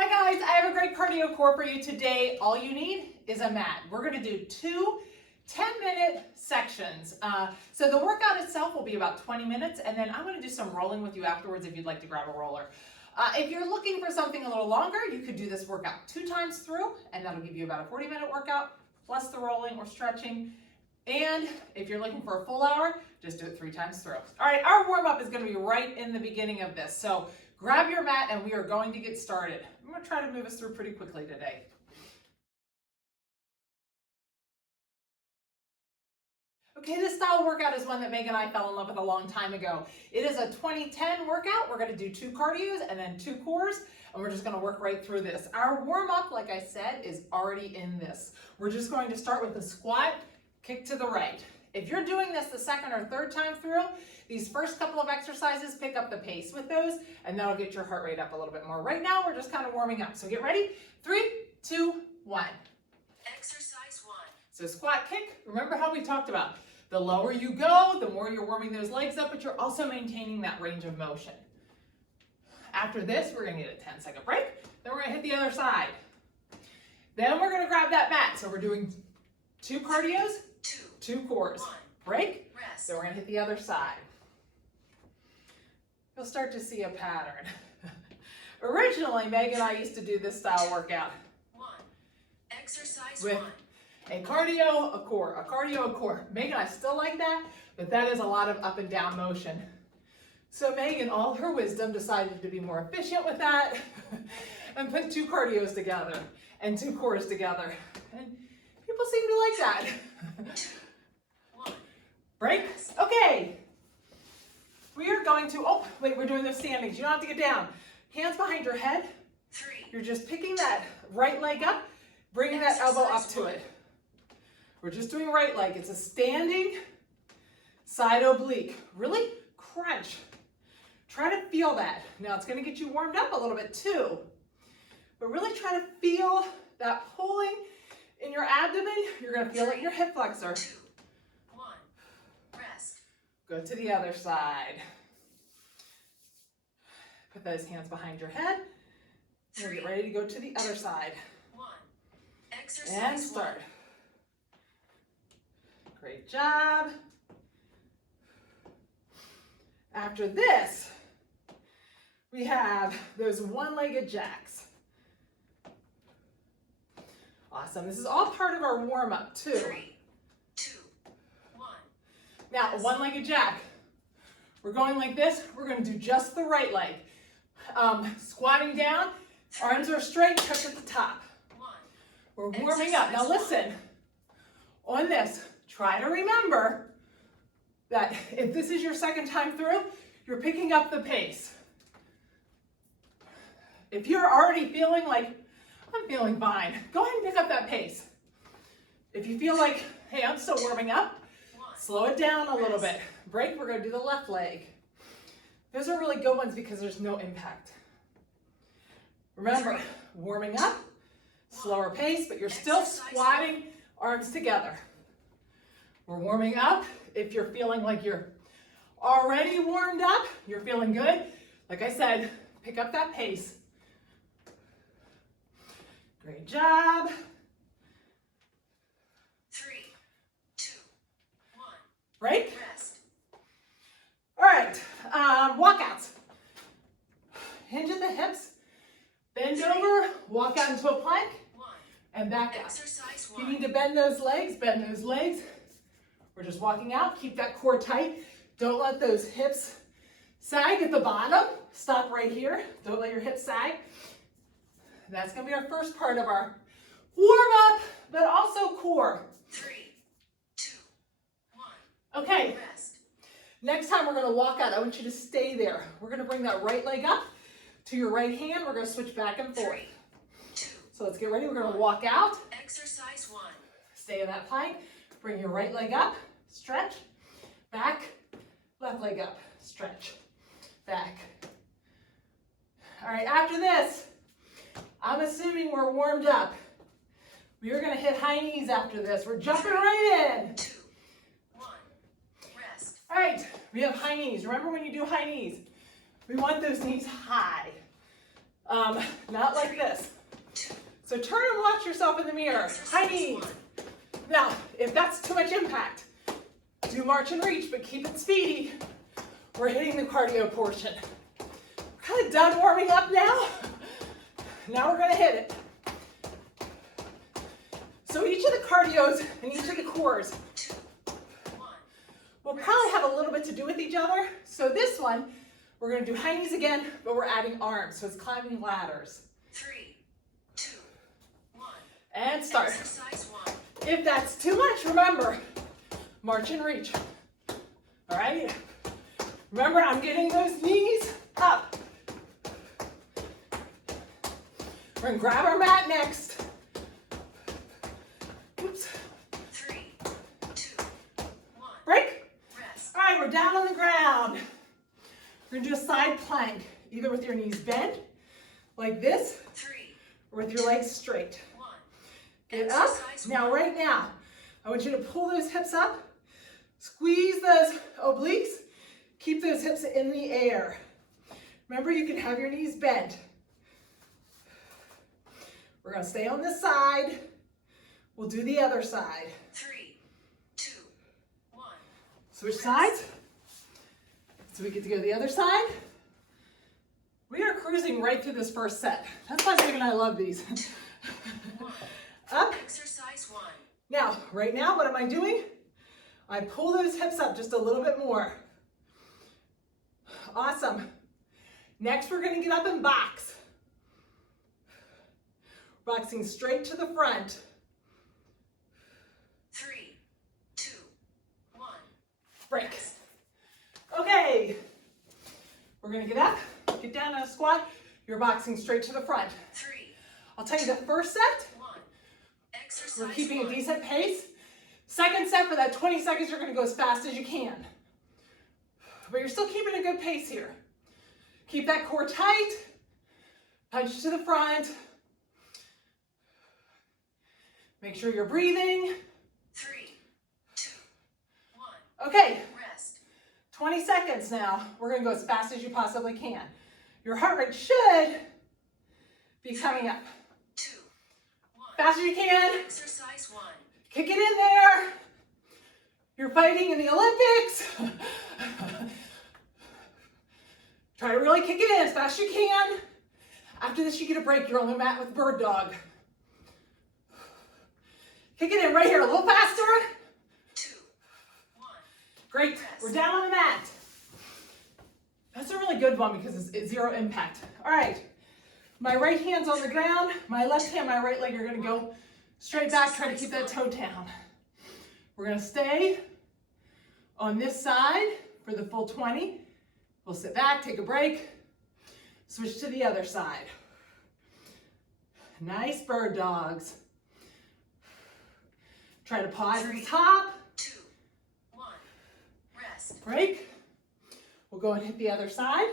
Hi guys, I have a great cardio core for you today. All you need is a mat. We're going to do two 10-minute sections. So the workout itself will be about 20 minutes, and then I'm going to do some rolling with you afterwards if you'd like to grab a roller. If you're looking for something a little longer, you could do this workout 2 times through, and that'll give you about a 40-minute workout, plus the rolling or stretching. And if you're looking for a full hour, just do it 3 times through. All right, our warm-up is going to be right in the beginning of this. So grab your mat and we are going to get started. I'm going to try to move us through pretty quickly today. Okay, this style workout is one that Meg and I fell in love with a long time ago. It is a 20-10 workout. We're going to do 2 cardios and then 2 cores, and we're just going to work right through this. Our warm-up, like I said, is already in this. We're just going to start with a squat, kick to the right. If you're doing this the second or third time through, these first couple of exercises, pick up the pace with those, and that'll get your heart rate up a little bit more. Right now, we're just kind of warming up. So get ready. 3, 2, 1. Exercise 1. So squat, kick. Remember how we talked about the lower you go, the more you're warming those legs up, but you're also maintaining that range of motion. After this, we're going to get a 10-second break. Then we're going to hit the other side. Then we're going to grab that mat. So we're doing 2 cardios, 2 cores. 1. Break. Rest. So we're going to hit the other side. You'll start to see a pattern. Originally, Meg and I used to do this style workout. 1. Exercise With 1. a cardio, a core, a cardio, a core. Meg and I still like that, but that is a lot of up and down motion. So Meg, in all her wisdom, decided to be more efficient with that and put 2 cardios together and 2 cores together. And people seem to like that. 1. Break. Okay. We are going to, oh, wait, we're doing the standings. You don't have to get down. Hands behind your head. 3. You're just picking that right leg up, bringing that elbow up to it. We're just doing right leg. It's a standing side oblique. Really crunch. Try to feel that. Now it's going to get you warmed up a little bit too. But really try to feel that pulling in your abdomen. You're going to feel it in your hip flexor. 2. 1. Rest. Go to the other side. Put those hands behind your head. And get ready to go to the other side. 1. Exercise And start. Great job. After this, we have those one-legged jacks. Awesome. This is all part of our warm-up too. 3, 2, 1. Now, a one-legged jack. We're going like this. We're going to do just the right leg. Squatting down, arms are straight, touch at the top. 1. We're warming up. Now listen, on this, try to remember that if this is your second time through, you're picking up the pace. If you're already feeling like, I'm feeling fine, go ahead and pick up that pace. If you feel like, hey, I'm still warming up, 1. slow it down a little bit. Break, we're going to do the left leg. Those are really good ones because there's no impact. Remember, warming up, slower pace, but you're still squatting, arms together. We're warming up. If you're feeling like you're already warmed up, you're feeling good, like I said, pick up that pace. Great job. 3, 2, 1. Break. Rest. All right, walkouts. Hinge at the hips, bend over, walk out into a plank, 1. and back up. Exercise If you 1. need to bend those legs, bend those legs. We're just walking out. Keep that core tight. Don't let those hips sag at the bottom. Stop right here. Don't let your hips sag. That's going to be our first part of our warm-up, but also core. 3, 2, 1. Okay, Rest. next time we're going to walk out. I want you to stay there. We're going to bring that right leg up to your right hand. We're going to switch back and forth. 3, 2. So let's get ready. We're going to walk out. Exercise 1. Stay in that plank. Bring your right leg up. Stretch. Back. Left leg up. Stretch. Back. All right, after this, I'm assuming we're warmed up. We are going to hit high knees after this. We're jumping right in. 2, 1. Rest. All right, we have high knees. Remember when you do high knees, we want those knees high. Not like this. So turn and watch yourself in the mirror. High knees. Now, if that's too much impact, do march and reach, but keep it speedy. We're hitting the cardio portion. We're kind of done warming up now. Now we're gonna hit it. So each of the cardios and each of the cores will probably have a little bit to do with each other. So this one, we're gonna do high knees again, but we're adding arms, so it's climbing ladders. 3, 2, 1. And start. Exercise 1. If that's too much, remember, march and reach. All right? Remember, I'm getting those knees up. We're gonna grab our mat next. Oops. 3, 2, 1. Break. Rest. All right, we're down on the ground. We're gonna do a side plank, either with your knees bent, like this, 3, or with your legs straight. 1. Get up. Exercise Now, 1. right now, I want you to pull those hips up, squeeze those obliques, keep those hips in the air. Remember, you can have your knees bent. We're gonna stay on this side. We'll do the other side. 3, 2, 1. Switch sides. So we get to go to the other side. We are cruising right through this first set. That's why Megan and I love these. 1. Up. Exercise 1. Now, right now, what am I doing? I pull those hips up just a little bit more. Awesome. Next, we're gonna get up and box. Boxing straight to the front. 3, 2, 1. Break. Okay. We're gonna get up, get down on a squat. You're boxing straight to the front. 3, I'll tell you the first set, 1. Exercise we're keeping a 1. decent pace. Second set, for that 20 seconds, you're gonna go as fast as you can. But you're still keeping a good pace here. Keep that core tight. Punch to the front. Make sure you're breathing. 3, 2, 1. Okay, Rest. 20 seconds now. We're gonna go as fast as you possibly can. Your heart rate should be coming up. 2, 1. Fast as you can. Exercise 1. Kick it in there. You're fighting in the Olympics. Try to really kick it in as fast as you can. After this, you get a break. You're on the mat with bird dog. Kick it in right here, a little faster. 2, 1. Great, we're down on the mat. That's a really good one because it's zero impact. All right, my right hand's on the ground. My left hand, my right leg are gonna go straight back, try to keep that toe down. We're gonna stay on this side for the full 20. We'll sit back, take a break, switch to the other side. Nice bird dogs. Try to pause at the top. 2, 1. Rest. Break. We'll go and hit the other side.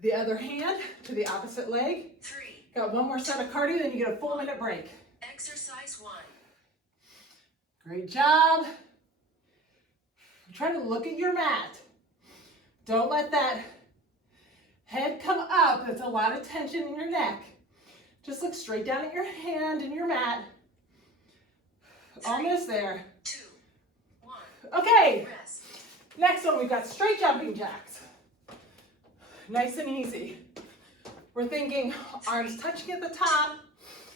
The other hand to the opposite leg. 3. Got one more set of cardio, then you get a full minute break. Exercise 1. Great job. Try to look at your mat. Don't let that head come up. That's a lot of tension in your neck. Just look straight down at your hand and your mat. Almost there. 2, 1. Okay, Rest. next one we've got straight jumping jacks. Nice and easy. We're thinking arms touching at the top.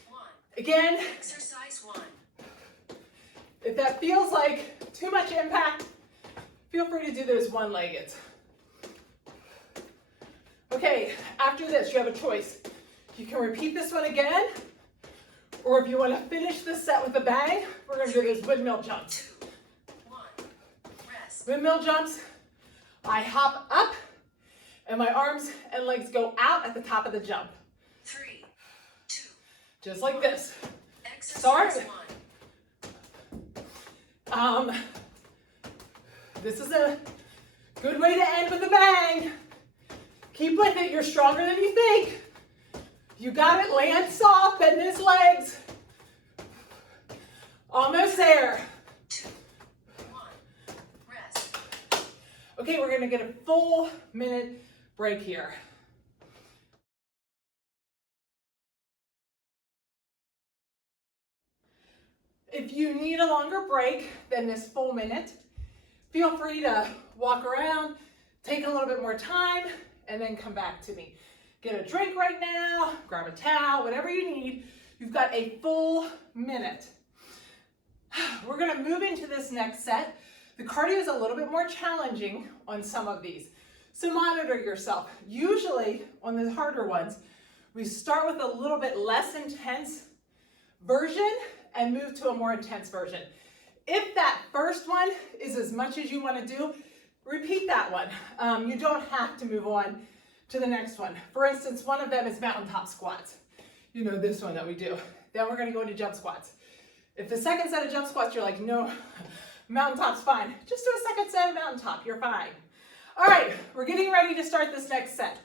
1. Again, Exercise 1. if that feels like too much impact, feel free to do those one-legged. Okay, after this, you have a choice. You can repeat this one again, or if you want to finish this set with a bang, we're going to do those windmill jumps. 2, 1. Rest. Windmill jumps, I hop up, and my arms and legs go out at the top of the jump. 3, 2. Just like this. Exercise Start. 1. This is a good way to end with a bang. Keep with it, you're stronger than you think. You got it, land soft, bend those legs. Almost there. 2, 1. Rest. Okay, we're gonna get a full minute break here. you need a longer break than this full minute, feel free to walk around, take a little bit more time, and then come back to me. Get a drink right now, grab a towel, whatever you need. You've got a full minute. We're gonna move into this next set. The cardio is a little bit more challenging on some of these, so monitor yourself. Usually on the harder ones, we start with a little bit less intense version and move to a more intense version. If that first one is as much as you want to do, repeat that one. You don't have to move on to the next one. For instance, one of them is mountaintop squats. You know, this one that we do. Then we're going to go into jump squats. If the second set of jump squats, you're like, no, mountaintop's fine. Just do a second set of mountaintop, you're fine. All right, we're getting ready to start this next set.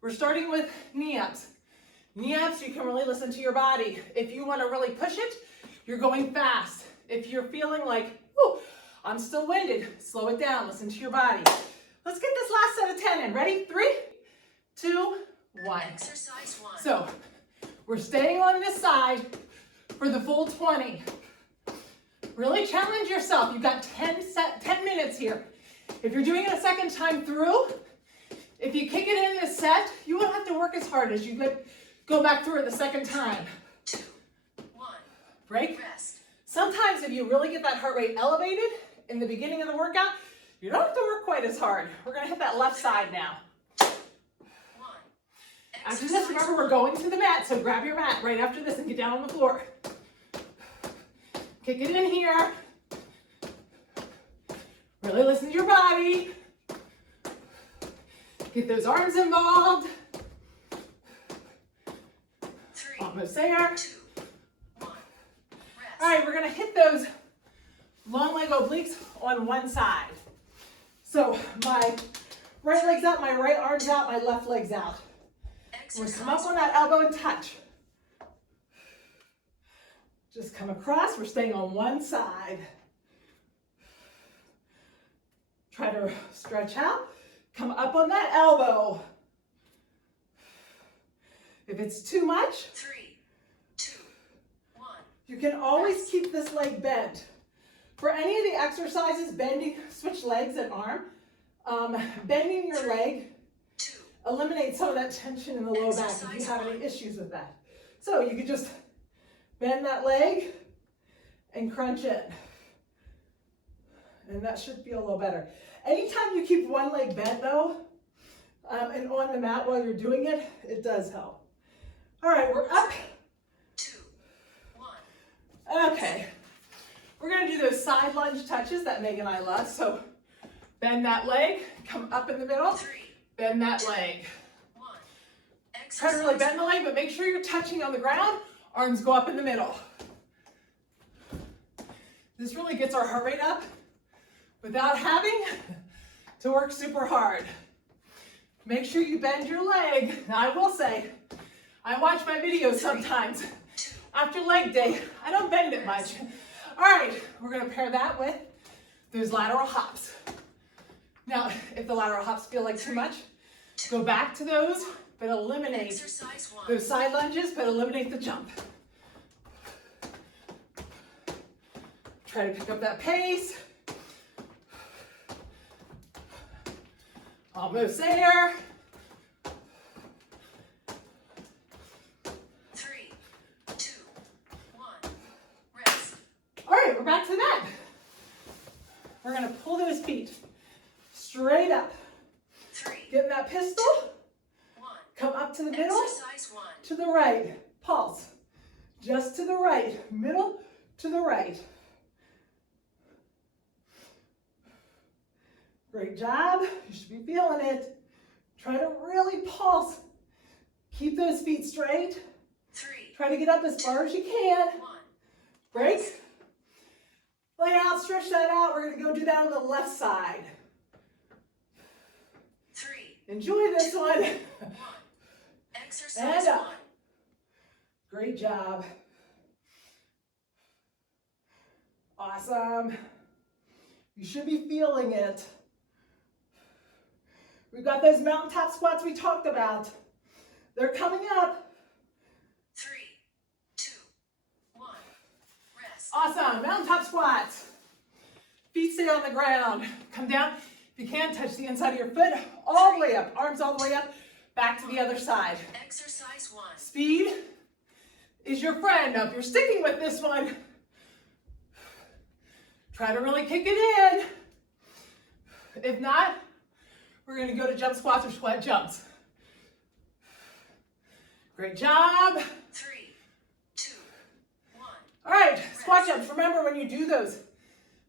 We're starting with knee ups. Knee ups, you can really listen to your body. If you want to really push it, you're going fast. If you're feeling like, whoo, I'm still winded, slow it down, listen to your body. Let's get this last set of 10 in. Ready? 3, 2, 1. Exercise 1. So we're staying on this side for the full 20. Really challenge yourself. You've got 10 minutes here. If you're doing it a second time through, if you kick it in this set, you won't have to work as hard as you go back through it the second time. 2, 1. Break. Rest. Sometimes if you really get that heart rate elevated in the beginning of the workout, you don't have to work quite as hard. We're gonna hit that left side now. 1. After this, remember we're going to the mat, so grab your mat right after this and get down on the floor. Kick it in here. Really listen to your body. Get those arms involved. 3, Almost there. 2, 1. Rest. All right, we're gonna hit those long leg obliques on one side. So my right leg's out, my right arm's out, my left leg's out. We're gonna come up on that elbow and touch. Just come across, we're staying on one side. Try to stretch out, come up on that elbow. If it's too much, 3, 2, 1. you can always keep this leg bent. For any of the exercises, bending, switch legs and arm, bending your leg 2. eliminates some of that tension in the low back if you have any issues with that. So you can just bend that leg and crunch it. And that should feel a little better. Anytime you keep one leg bent though, and on the mat while you're doing it, it does help. All right, we're up. 2, 1. Okay. We're gonna do those side lunge touches that Meg and I love. So bend that leg, come up in the middle, 3, bend that leg. 1. Try to really bend the leg, but make sure you're touching on the ground. Arms go up in the middle. This really gets our heart rate up without having to work super hard. Make sure you bend your leg. Now I will say, I watch my videos sometimes. After leg day, I don't bend it much. All right, we're gonna pair that with those lateral hops. Now, if the lateral hops feel like too much, go back to those, but eliminate Exercise 1. those side lunges, but eliminate the jump. Try to pick up that pace. Almost there. 3, 2, 1. Rest. All right, we're back to that. We're gonna pull those feet straight up. 3, Get in that pistol, 1. come up to the middle, Exercise 1. to the right, pulse. Just to the right, middle to the right. Great job, you should be feeling it. Try to really pulse. Keep those feet straight. 3, Try to get up as far as you can. 1. Break. Lay out, stretch that out. We're gonna go do that on the left side. 3, Enjoy this one. 1. Exercise And up. 1. Great job. Awesome. You should be feeling it. We've got those mountaintop squats we talked about. They're coming up. 3, 2, 1. Rest. Awesome. Mountaintop squats. Feet stay on the ground. Come down. If you can, touch the inside of your foot all the way up. Arms all the way up. Back to the other side. Exercise 1. Speed is your friend. Now, if you're sticking with this one, try to really kick it in. If not, we're going to go to jump squats or squat jumps. Great job. 3, 2, 1. All right, squat jumps. Remember, when you do those,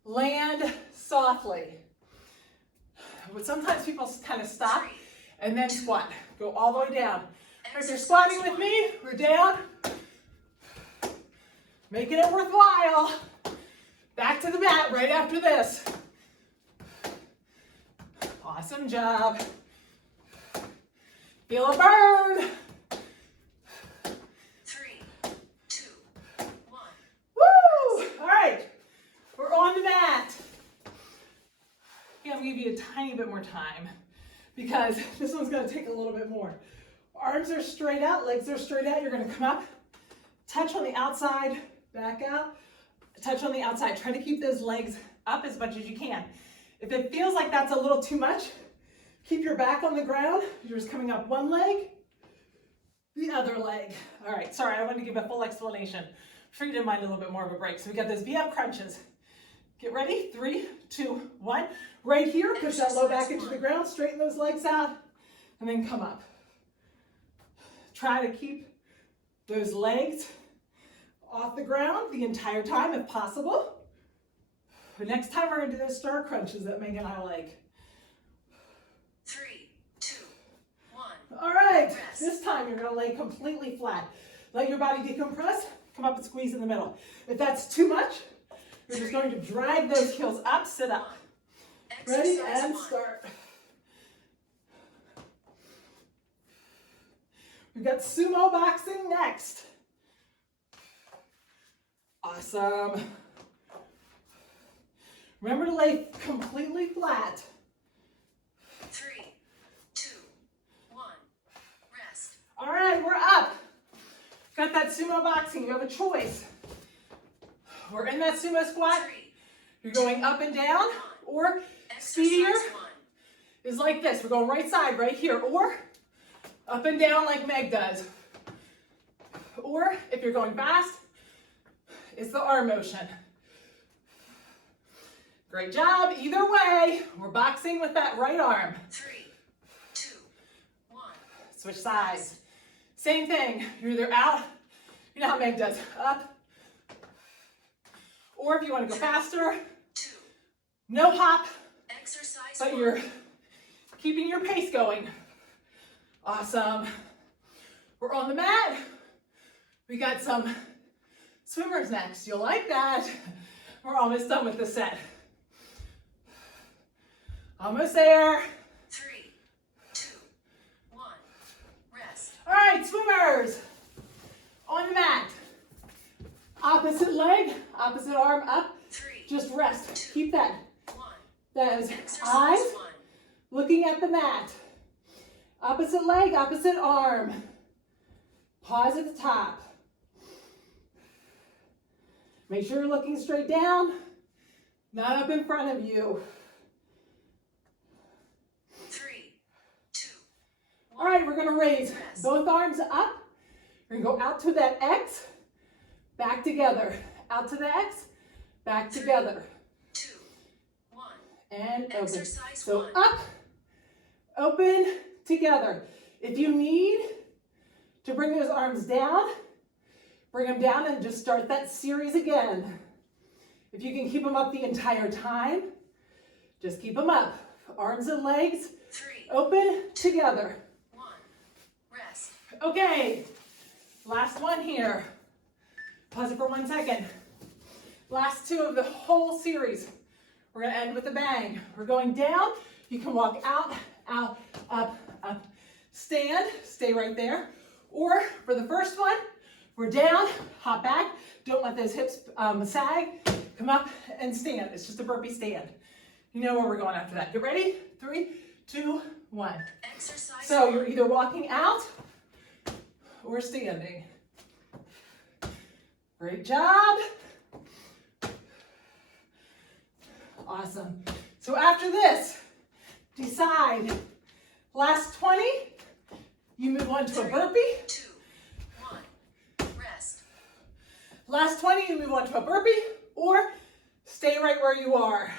land softly. But sometimes people kind of stop and then squat. Go all the way down. If you're squatting with me, we're down. Making it worthwhile. Back to the mat right after this. Awesome job. Feel a burn. 3, 2, 1. Woo! All right, we're on the mat. I'm gonna give you a tiny bit more time because this one's gonna take a little bit more. Arms are straight out, legs are straight out. You're gonna come up, touch on the outside, back out, touch on the outside. Try to keep those legs up as much as you can. If it feels like that's a little too much, keep your back on the ground. You're just coming up one leg, the other leg. All right, sorry, I wanted to give a full explanation. I'm sure you didn't mind a little bit more of a break. So we got those V-up crunches. Get ready, 3, 2, 1. Right here, push that low back into the ground, straighten those legs out, and then come up. Try to keep those legs off the ground the entire time if possible. But next time we're gonna do those star crunches that Megan and I like. 3, 2, 1. All right, Rest. this time you're gonna lay completely flat. Let your body decompress, come up and squeeze in the middle. If that's too much, you're just going to drag those heels up, sit up. Ready, Exercise and 1. start. We've got sumo boxing next. Awesome. Remember to lay completely flat. 3, 2, 1. Rest. All right, we're up. Got that sumo boxing. You have a choice. We're in that sumo squat. 3, You're going up and down, or speedier Exercise 1. is like this. We're going right side, right here, or up and down like Meg does. Or if you're going fast, it's the arm motion. Great job. Either way, we're boxing with that right arm. 3, 2, 1. Switch sides. Same thing. You're either out, you know how Meg does, up, or if you want to go faster, 2. no hop, Exercise but 1. you're keeping your pace going. Awesome. We're on the mat. We got some swimmers next. You'll like that. We're almost done with the set. Almost there. 3, 2, 1. Rest. All right, swimmers. On the mat. Opposite leg, opposite arm up. 3, Just rest. Keep that. 1. Those Exercise eyes 1. looking at the mat. Opposite leg, opposite arm. Pause at the top. Make sure you're looking straight down, not up in front of you. 3, 2, 1. All right, we're gonna raise Rest. both arms up. We're gonna go out to that X, back together. Out to the X, back together. 2, 1. And open. Exercise So 1. up, open, together. If you need to bring those arms down, bring them down and just start that series again. If you can keep them up the entire time, just keep them up. Arms and legs 3, open, together. 1. Rest. Okay, last one here. Pause it for 1 second. Last 2 of the whole series. We're gonna end with a bang. We're going down. You can walk out, out, up, up. Stand, stay right there. Or for the first one, we're down, hop back. Don't let those hips sag. Come up and stand. It's just a burpee stand. You know where we're going after that. Get ready? 3, 2, 1. Exercise So 1. you're either walking out or standing. Great job. Awesome. So after this, decide. Last 20, you move on to a burpee. 2, 1. Rest. Last 20, you move on to a burpee, or stay right where you are.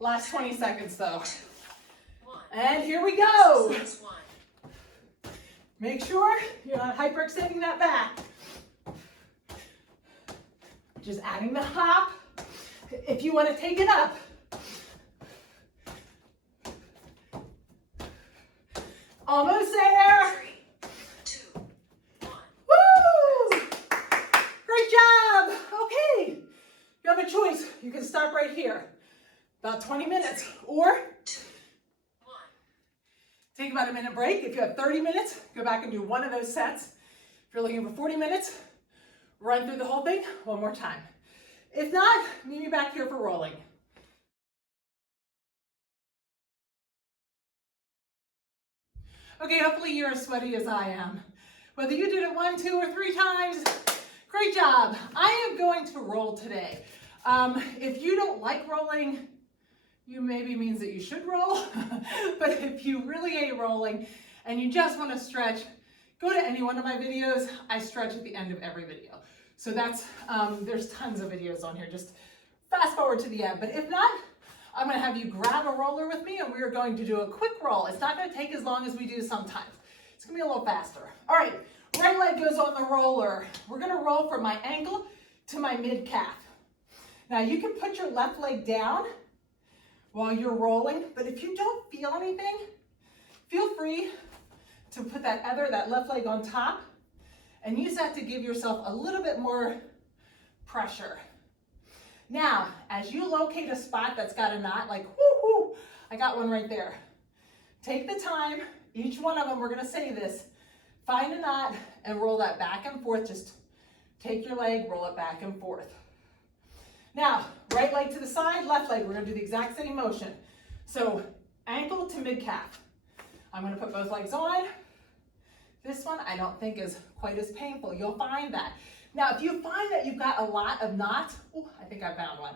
Last 20 seconds though. 2, 1. And here we go. Exercise 1. Make sure you're not hyperextending that back. Just adding the hop. If you want to take it up. Almost there. 3, 2, 1. Woo! Great job. Okay. You have a choice. You can stop right here. About 20 minutes. Or 2, 1. take about a minute break. If you have 30 minutes, go back and do one of those sets. If you're looking for 40 minutes, run through the whole thing one more time. If not, meet me back here for rolling. Okay, hopefully you're as sweaty as I am. Whether you did it 1, 2, or 3 times, great job. I am going to roll today. If you don't like rolling, you maybe means that you should roll. But if you really ain't rolling and you just want to stretch, go to any one of my videos. I stretch at the end of every video. So that's, there's tons of videos on here. Just fast forward to the end. But if not, I'm going to have you grab a roller with me and we are going to do a quick roll. It's not going to take as long as we do sometimes. It's going to be a little faster. All right, right leg goes on the roller. We're going to roll from my ankle to my mid calf. Now you can put your left leg down while you're rolling, but if you don't feel anything, feel free to put that left leg on top and use that to give yourself a little bit more pressure. Now, as you locate a spot that's got a knot, like, whoo, I got one right there. Take the time, each one of them, we're gonna say this, find a knot and roll that back and forth. Just take your leg, roll it back and forth. Now, right leg to the side, left leg, we're gonna do the exact same motion. So, ankle to mid-calf. I'm gonna put both legs on. This one I don't think is quite as painful. You'll find that. Now, if you find that you've got a lot of knots, I think I found one.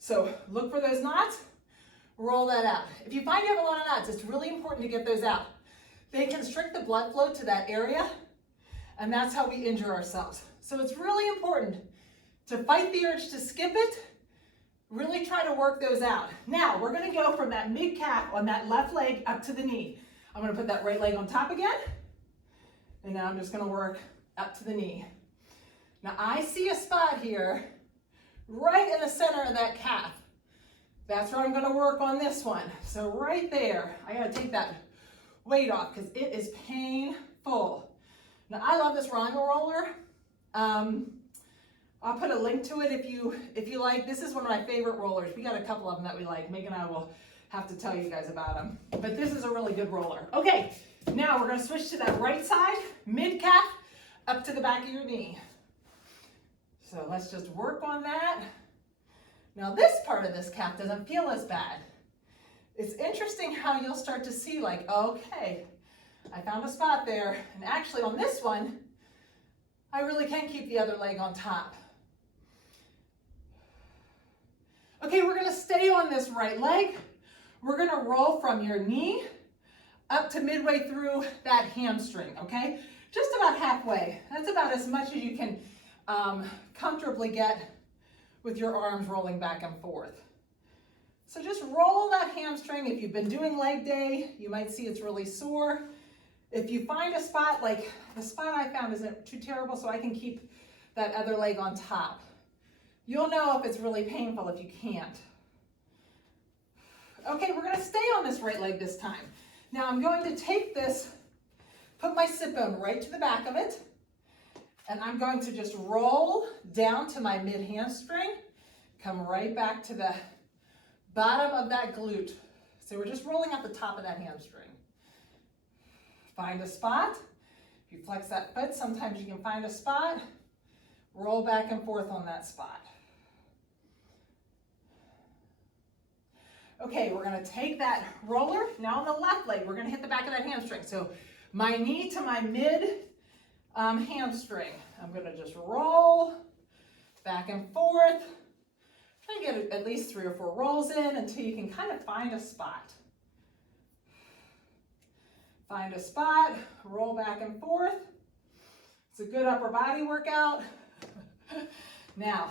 So look for those knots, roll that out. If you find you have a lot of knots, it's really important to get those out. They constrict the blood flow to that area, and that's how we injure ourselves. So it's really important to fight the urge to skip it, really try to work those out. Now, we're gonna go from that mid-calf on that left leg up to the knee. I'm gonna put that right leg on top again, and now I'm just gonna work up to the knee. Now I see a spot here, right in the center of that calf. That's where I'm gonna work on this one. So right there, I gotta take that weight off because it is painful. Now I love this Rhino roller. I'll put a link to it if you like. This is one of my favorite rollers. We got a couple of them that we like. Megan and I will have to tell you guys about them. But this is a really good roller. Okay, now we're gonna switch to that right side, mid-calf, up to the back of your knee. So let's just work on that. Now this part of this calf doesn't feel as bad. It's interesting how you'll start to see like, okay, I found a spot there. And actually on this one, I really can keep the other leg on top. Okay, we're gonna stay on this right leg. We're gonna roll from your knee up to midway through that hamstring, okay? Just about halfway. That's about as much as you can comfortably get with your arms rolling back and forth. So just roll that hamstring. If you've been doing leg day, you might see it's really sore. If you find a spot, like the spot I found isn't too terrible, so I can keep that other leg on top. You'll know if it's really painful if you can't. Okay, we're gonna stay on this right leg this time. Now I'm going to take this, put my sit bone right to the back of it, and I'm going to just roll down to my mid hamstring, come right back to the bottom of that glute. So we're just rolling up the top of that hamstring. Find a spot. If you flex that foot, sometimes you can find a spot. Roll back and forth on that spot. Okay, we're gonna take that roller. Now on the left leg, we're gonna hit the back of that hamstring. So my knee to my mid hamstring. I'm gonna just roll back and forth, Try to get at least 3 or 4 rolls in until you can kind of find a spot. Find a spot, roll back and forth. It's a good upper body workout. Now,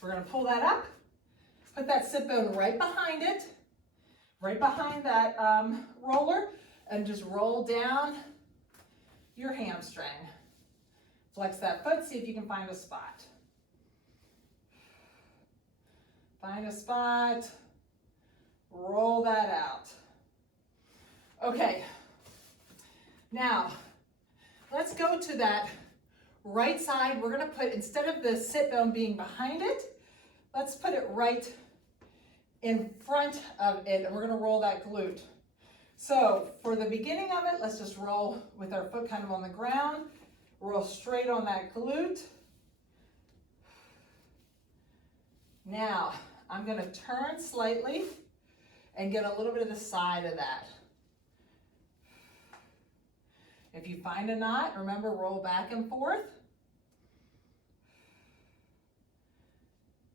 we're gonna pull that up, put that sit bone right behind it, right behind that roller, and just roll down your hamstring. Flex that foot, see if you can find a spot. Find a spot, roll that out. Okay, now let's go to that right side. We're gonna put, instead of the sit bone being behind it, let's put it right in front of it, and we're gonna roll that glute. So for the beginning of it, let's just roll with our foot kind of on the ground, roll straight on that glute. Now, I'm gonna turn slightly and get a little bit of the side of that. If you find a knot, remember, roll back and forth.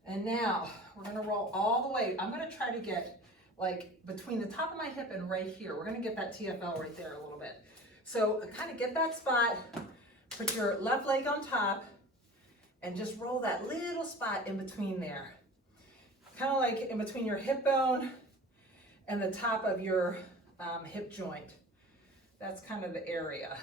And now, we're gonna roll all the way. I'm gonna try to get like between the top of my hip and right here. We're gonna get that TFL right there a little bit. So kind of get that spot, put your left leg on top, and just roll that little spot in between there. Kind of like in between your hip bone and the top of your hip joint. That's kind of the area.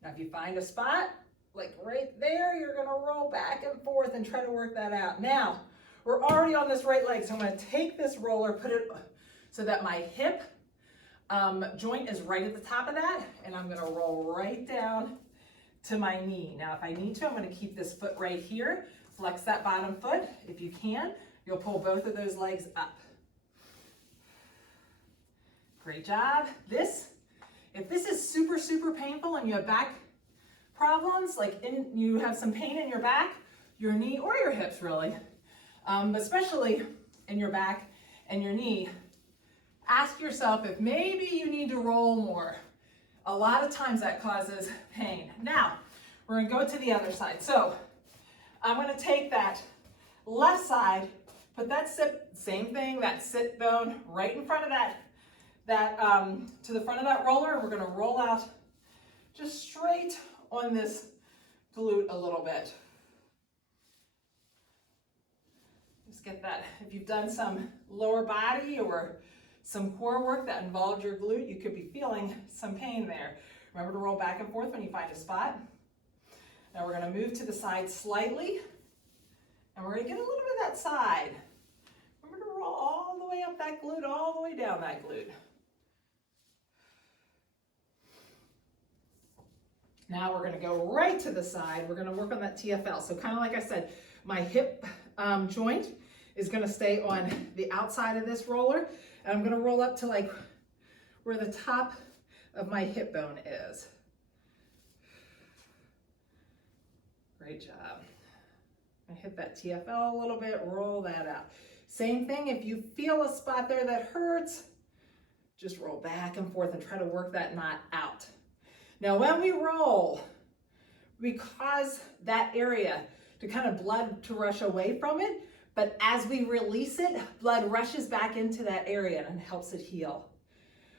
Now, if you find a spot, like right there, you're gonna roll back and forth and try to work that out. Now, we're already on this right leg, so I'm gonna take this roller, put it so that my hip joint is right at the top of that, and I'm gonna roll right down to my knee. Now, if I need to, I'm gonna keep this foot right here, flex that bottom foot. If you can, you'll pull both of those legs up. Great job. If this is super, super painful and you have back problems, like you have some pain in your back, your knee, or your hips really, but especially in your back and your knee, ask yourself if maybe you need to roll more. A lot of times that causes pain. Now, we're gonna go to the other side. So I'm gonna take that left side, put that same thing, that sit bone right in front of to the front of that roller, and we're gonna roll out just straight on this glute a little bit. Just get that. If you've done some lower body or some core work that involved your glute, you could be feeling some pain there. Remember to roll back and forth when you find a spot. Now we're gonna move to the side slightly, and we're gonna get a little bit of that side. Remember to roll all the way up that glute, all the way down that glute. Now we're gonna go right to the side. We're gonna work on that TFL. So kind of like I said, my hip joint is gonna stay on the outside of this roller, and I'm gonna roll up to like where the top of my hip bone is. Great job. I hit that TFL a little bit, roll that out. Same thing, if you feel a spot there that hurts, just roll back and forth and try to work that knot out. Now when we roll, we cause that area to kind of blood to rush away from it, but as we release it, blood rushes back into that area and helps it heal.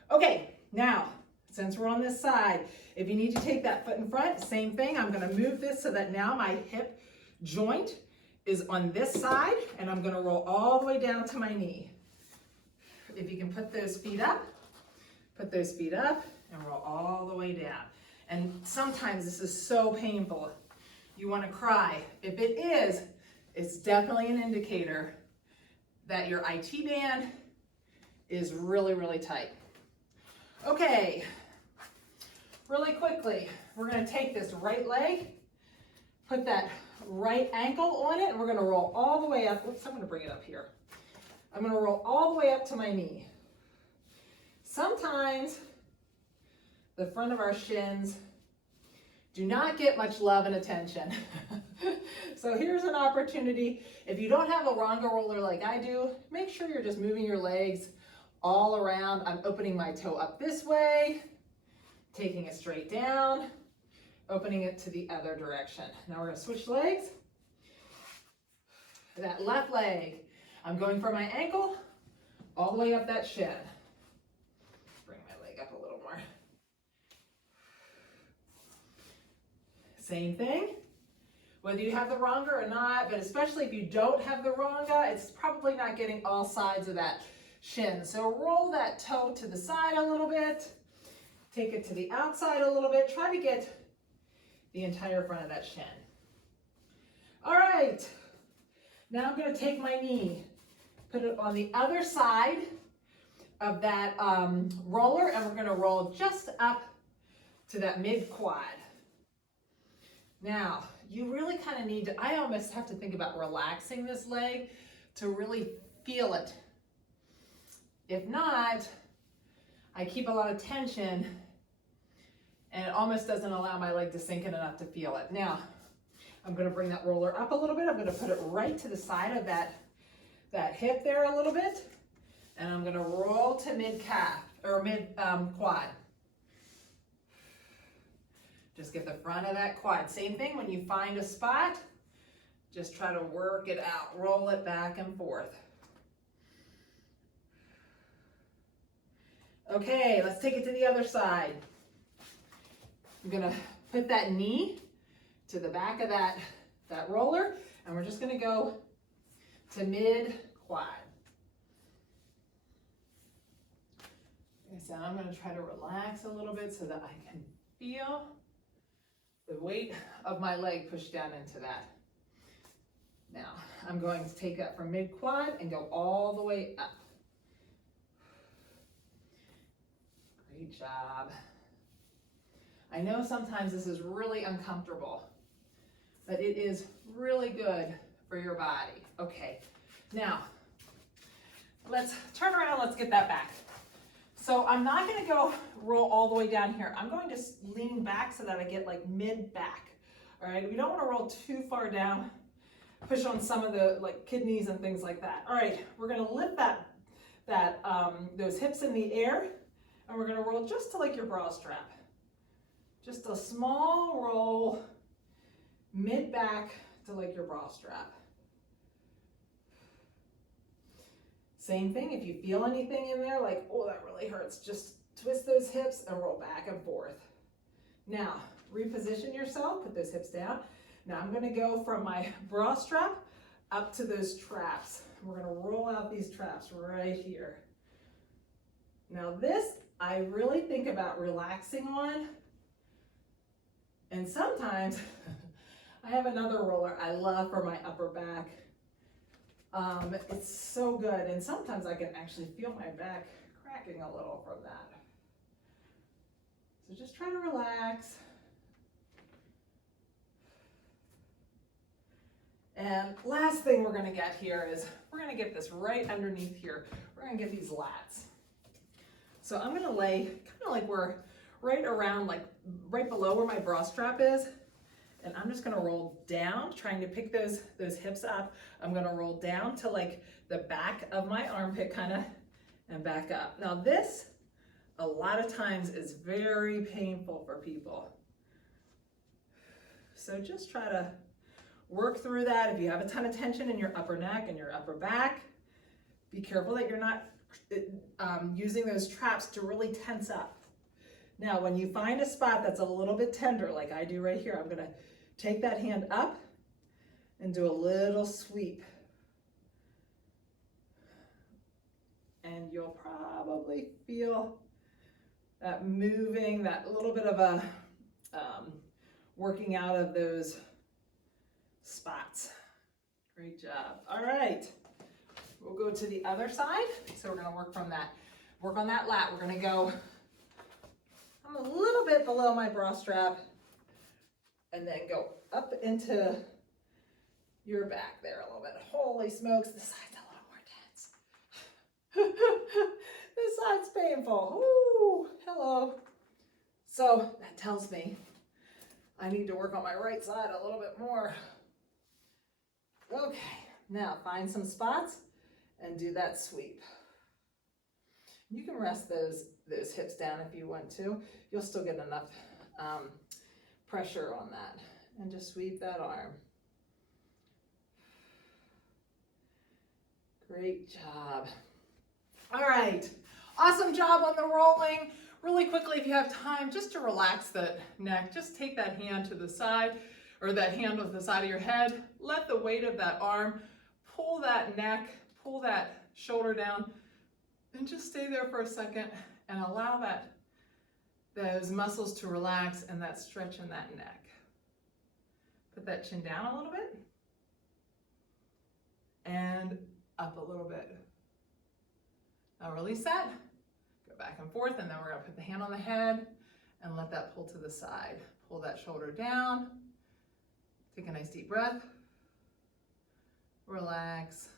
Okay, now, since we're on this side, if you need to take that foot in front, same thing. I'm gonna move this so that now my hip joint is on this side, and I'm gonna roll all the way down to my knee. If you can put those feet up, and roll all the way down. And sometimes this is so painful, you wanna cry. If it is, it's definitely an indicator that your IT band is really, really tight. Okay, really quickly, we're gonna take this right leg, put that right ankle on it, and we're gonna roll all the way up. Oops, I'm gonna bring it up here. I'm gonna roll all the way up to my knee. Sometimes the front of our shins do not get much love and attention. So here's an opportunity. If you don't have a Ronga roller like I do, make sure you're just moving your legs all around. I'm opening my toe up this way, taking it straight down, opening it to the other direction. Now we're gonna switch legs. that left leg. I'm going from my ankle all the way up that shin. Bring my leg up a little more. Same thing, whether you have the ranga or not, but especially if you don't have the ranga, it's probably not getting all sides of that shin. So roll that toe to the side a little bit, take it to the outside a little bit, try to get the entire front of that shin. All right, now I'm going to take my knee, put it on the other side of that roller, and we're going to roll just up to that mid quad. Now, you really kind of need to, I almost have to think about relaxing this leg to really feel it. If not, I keep a lot of tension and it almost doesn't allow my leg to sink in enough to feel it. Now, I'm going to bring that roller up a little bit. I'm going to put it right to the side of that hip there a little bit. And I'm going to roll to mid calf or mid quad. Just get the front of that quad. Same thing when you find a spot, just try to work it out. Roll it back and forth. Okay, let's take it to the other side. I'm gonna put that knee to the back of that roller, and we're just gonna go to mid quad. Like I said, I'm gonna try to relax a little bit so that I can feel the weight of my leg push down into that. Now, I'm going to take that from mid quad and go all the way up. Great job. I know sometimes this is really uncomfortable, but it is really good for your body. Okay, now, let's turn around, let's get that back. So I'm not gonna go roll all the way down here. I'm going to lean back so that I get like mid back. All right, we don't wanna roll too far down, push on some of the like kidneys and things like that. All right, we're gonna lift those hips in the air, and we're gonna roll just to like your bra strap. Just a small roll, mid back to like your bra strap. Same thing, if you feel anything in there, like, oh, that really hurts, just twist those hips and roll back and forth. Now, reposition yourself, put those hips down. Now I'm gonna go from my bra strap up to those traps. We're gonna roll out these traps right here. Now this, I really think about relaxing on, and sometimes I have another roller I love for my upper back. It's so good, and sometimes I can actually feel my back cracking a little from that. So just try to relax. And last thing we're gonna get here is, we're gonna get this right underneath here. We're gonna get these lats. So I'm gonna lay kind of like we're right around, like right below where my bra strap is. And I'm just gonna roll down, trying to pick those hips up. I'm gonna roll down to like the back of my armpit kind of, and back up. Now this, a lot of times is very painful for people. So just try to work through that. If you have a ton of tension in your upper neck and your upper back, be careful that you're not using those traps to really tense up. Now, when you find a spot that's a little bit tender, like I do right here, I'm gonna take that hand up and do a little sweep. And you'll probably feel that moving, that little bit of a working out of those spots. Great job. All right, we'll go to the other side. So we're gonna work on that lat. We're gonna go, I'm a little bit below my bra strap, and then go up into your back there a little bit. Holy smokes, this side's a little more tense. This side's painful. Ooh, hello. So that tells me I need to work on my right side a little bit more. Okay, now find some spots and do that sweep. You can rest those hips down if you want to. You'll still get enough pressure on that. And just sweep that arm. Great job. All right, awesome job on the rolling. Really quickly, if you have time, just to relax the neck, just take that hand to the side, or that hand with the side of your head. Let the weight of that arm pull that neck, pull that shoulder down, and just stay there for a second and allow those muscles to relax and that stretch in that neck. Put that chin down a little bit and up a little bit. Now release that, go back and forth, and then we're gonna put the hand on the head and let that pull to the side. Pull that shoulder down, take a nice deep breath, relax,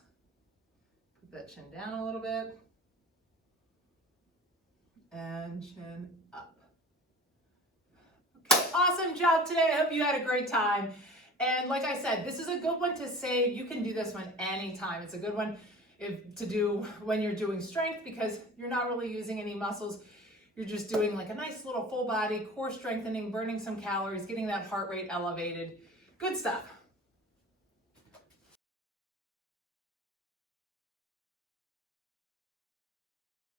put that chin down a little bit, and chin up. Okay, awesome job today. I hope you had a great time. And like I said, this is a good one to save. You can do this one anytime. It's a good one to do when you're doing strength, because you're not really using any muscles. You're just doing like a nice little full body core strengthening, burning some calories, getting that heart rate elevated. Good stuff.